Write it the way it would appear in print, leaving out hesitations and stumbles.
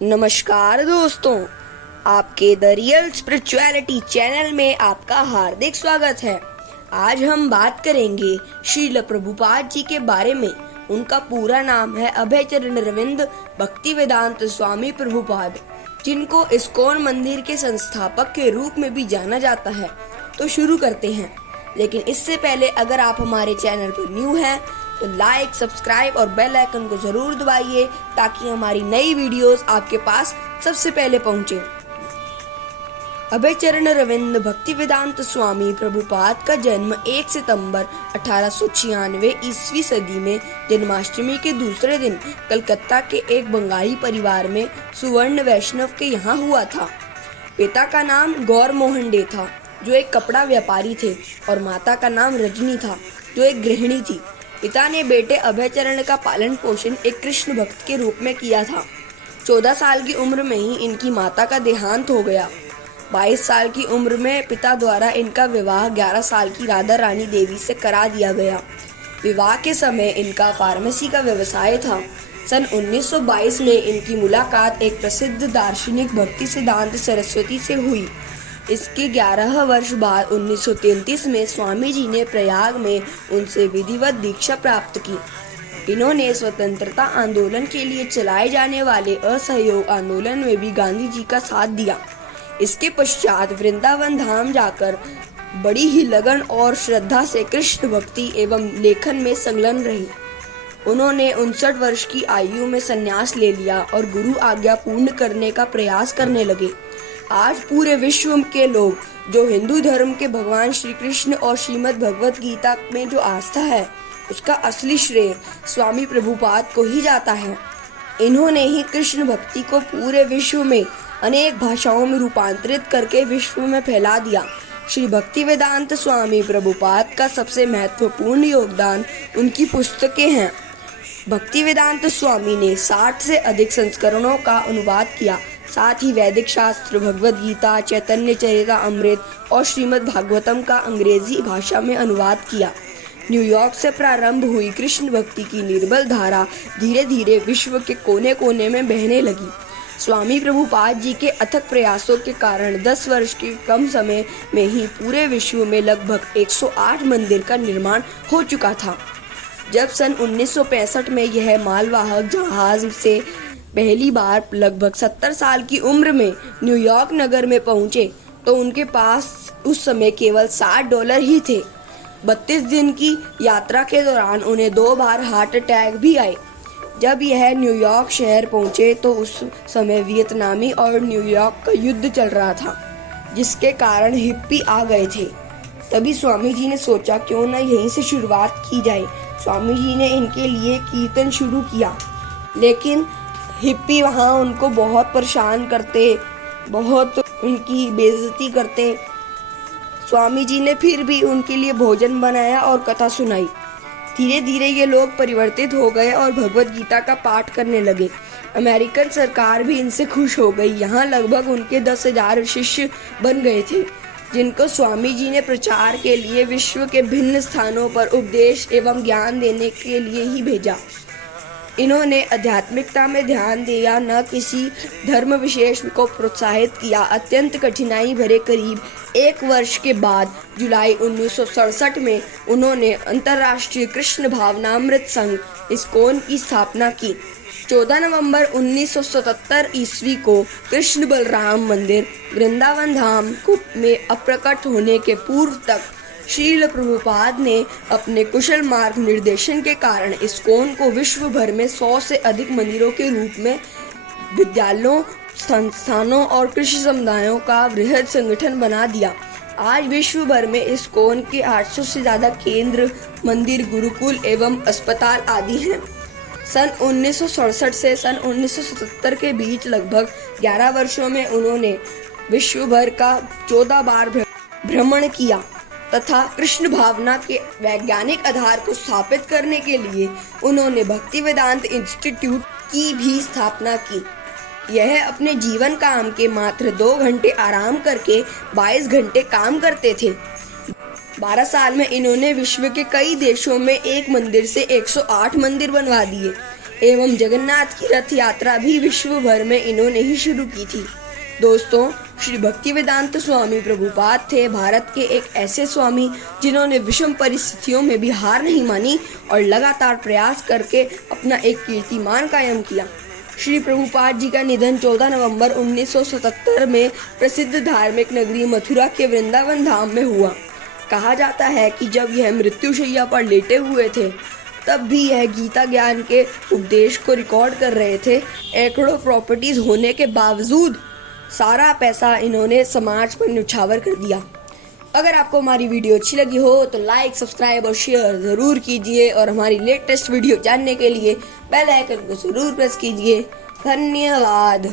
नमस्कार दोस्तों, आपके द रियल स्पिरिचुअलिटी चैनल में आपका हार्दिक स्वागत है। आज हम बात करेंगे श्रील प्रभुपाद जी के बारे में। उनका पूरा नाम है अभय चरण रविंद्र भक्तिवेदांत स्वामी प्रभुपाद, जिनको इस्कॉन मंदिर के संस्थापक के रूप में भी जाना जाता है। तो शुरू करते हैं, लेकिन इससे पहले अगर आप हमारे चैनल पर न्यू हैं तो लाइक, सब्सक्राइब और बेल आइकन को जरूर दबाइए ताकि हमारी नई वीडियोस आपके पास सबसे पहले पहुंचे। अभय चरण रविंद्र भक्तिवेदांत स्वामी प्रभुपाद का जन्म 1 सितंबर 1896 ईस्वी सदी में जन्माष्टमी के दूसरे दिन कलकत्ता के एक बंगाली परिवार में सुवर्ण वैष्णव के यहाँ हुआ था। पिता का नाम गौर मोहन डे था, जो एक कपड़ा व्यापारी थे, और माता का नाम रजनी था, जो एक गृहिणी थी। पिता ने बेटे अभय चरण का पालन पोषण एक कृष्ण भक्त के रूप में किया था। 14 साल की उम्र में ही इनकी माता का देहांत हो गया। 22 साल की उम्र में पिता द्वारा इनका विवाह 11 साल की राधा रानी देवी से करा दिया गया। विवाह के समय इनका फार्मेसी का व्यवसाय था। सन 1922 में इनकी मुलाकात एक प्रसिद्ध दार्शनिक भक्ति सिद्धांत सरस्वती से हुई। इसके 11 वर्ष बाद 1933 में स्वामी जी ने प्रयाग में उनसे विधिवत दीक्षा प्राप्त की। इन्होंने स्वतंत्रता आंदोलन के लिए चलाए जाने वाले असहयोग आंदोलन में भी गांधी जी का साथ दिया। इसके पश्चात वृंदावन धाम जाकर बड़ी ही लगन और श्रद्धा से कृष्ण भक्ति एवं लेखन में संलग्न रही। उन्होंने 59 वर्ष की आयु में संन्यास ले लिया और गुरु आज्ञा पूर्ण करने का प्रयास करने लगे। आज पूरे विश्व के लोग जो हिंदू धर्म के भगवान श्री कृष्ण और श्रीमद् भगवत गीता में जो आस्था है, उसका असली श्रेय स्वामी प्रभुपाद को ही जाता है। इन्होंने ही कृष्ण भक्ति को पूरे विश्व में अनेक भाषाओं में रूपांतरित करके विश्व में फैला दिया। श्री भक्तिवेदांत स्वामी प्रभुपाद का सबसे महत्वपूर्ण योगदान उनकी पुस्तकें हैं। भक्तिवेदांत स्वामी ने 60 से अधिक संस्करणों का अनुवाद किया। साथ ही वैदिक शास्त्र, भगवद गीता, चैतन्य चरितामृत और श्रीमद् भागवतम का अंग्रेजी भाषा में अनुवाद किया। न्यूयॉर्क से प्रारंभ हुई कृष्ण भक्ति की निर्मल धारा धीरे धीरे विश्व के कोने कोने में बहने लगी। स्वामी प्रभुपाद जी के अथक प्रयासों के कारण 10 वर्ष के कम समय में ही पूरे विश्व में लगभग 108 मंदिर का निर्माण हो चुका था। जब सन 1965 में यह मालवाहक जहाज से पहली बार लगभग 70 साल की उम्र में न्यूयॉर्क नगर में पहुंचे तो उनके पास उस समय केवल $60 ही थे। 32 दिन की यात्रा के दौरान उन्हें 2 बार हार्ट अटैक भी आए। जब यह न्यूयॉर्क शहर पहुंचे तो उस समय वियतनामी और न्यूयॉर्क का युद्ध चल रहा था, जिसके कारण हिप्पी आ गए थे। तभी स्वामी जी ने सोचा क्यों न यहीं से शुरुआत की जाए। स्वामी जी ने इनके लिए कीर्तन शुरू किया, लेकिन हिप्पी वहाँ उनको बहुत परेशान करते, बहुत उनकी बेइज्जती करते। स्वामी जी ने फिर भी उनके लिए भोजन बनाया और कथा सुनाई। धीरे धीरे ये लोग परिवर्तित हो गए और भगवद गीता का पाठ करने लगे। अमेरिकन सरकार भी इनसे खुश हो गई। यहाँ लगभग उनके 10,000 शिष्य बन गए थे, जिनको स्वामी जी ने प्रचार के लिए विश्व के भिन्न स्थानों पर उपदेश एवं ज्ञान देने के लिए ही भेजा। इन्होंने आध्यात्मिकता में ध्यान दिया, न किसी धर्म विशेष को प्रोत्साहित किया। अत्यंत कठिनाई भरे करीब 1 वर्ष के बाद जुलाई 1967 में उन्होंने अंतर्राष्ट्रीय कृष्ण भावनामृत संघ इस्कॉन की स्थापना की। 14 नवंबर 1977 ईस्वी को कृष्ण बलराम मंदिर वृंदावन धाम में अप्रकट होने के पूर्व तक श्रील प्रभुपाद ने अपने कुशल मार्ग निर्देशन के कारण इस्कॉन को विश्व भर में 100 से अधिक मंदिरों के रूप में विद्यालयों, संस्थानों और कृषि समुदायों का बृहद संगठन बना दिया। आज विश्व भर में इस्कॉन के 800 से ज़्यादा केंद्र, मंदिर, गुरुकुल एवं अस्पताल आदि हैं। सन 1967 से सन 1977 के बीच लगभग 11 वर्षों में उन्होंने विश्व भर का 14 बार भ्रमण किया तथा कृष्ण भावना के वैज्ञानिक आधार को स्थापित करने के लिए उन्होंने भक्तिवेदांत इंस्टीट्यूट की भी स्थापना की। यह अपने जीवन काम के मात्र 2 घंटे आराम करके 22 घंटे काम करते थे। 12 साल में इन्होंने विश्व के कई देशों में एक मंदिर से 108 मंदिर बनवा दिए। एवं जगन्नाथ की रथ यात्रा भी विश्व भर में इन्होंने ही शुरू की थी। दोस्तों, श्री भक्तिवेदांत स्वामी प्रभुपाद थे भारत के एक ऐसे स्वामी जिन्होंने विषम परिस्थितियों में भी हार नहीं मानी और लगातार प्रयास करके अपना एक कीर्तिमान कायम किया। श्री प्रभुपाद जी का निधन 14 नवंबर 1977 में प्रसिद्ध धार्मिक नगरी मथुरा के वृंदावन धाम में हुआ। कहा जाता है कि जब यह मृत्युशैया पर लेटे हुए थे तब भी यह गीता ज्ञान के उपदेश को रिकॉर्ड कर रहे थे। एकड़ों प्रॉपर्टीज होने के बावजूद सारा पैसा इन्होंने समाज पर न्यौछावर कर दिया। अगर आपको हमारी वीडियो अच्छी लगी हो तो लाइक, सब्सक्राइब और शेयर ज़रूर कीजिए और हमारी लेटेस्ट वीडियो जानने के लिए बेल आइकन को ज़रूर प्रेस कीजिए। धन्यवाद।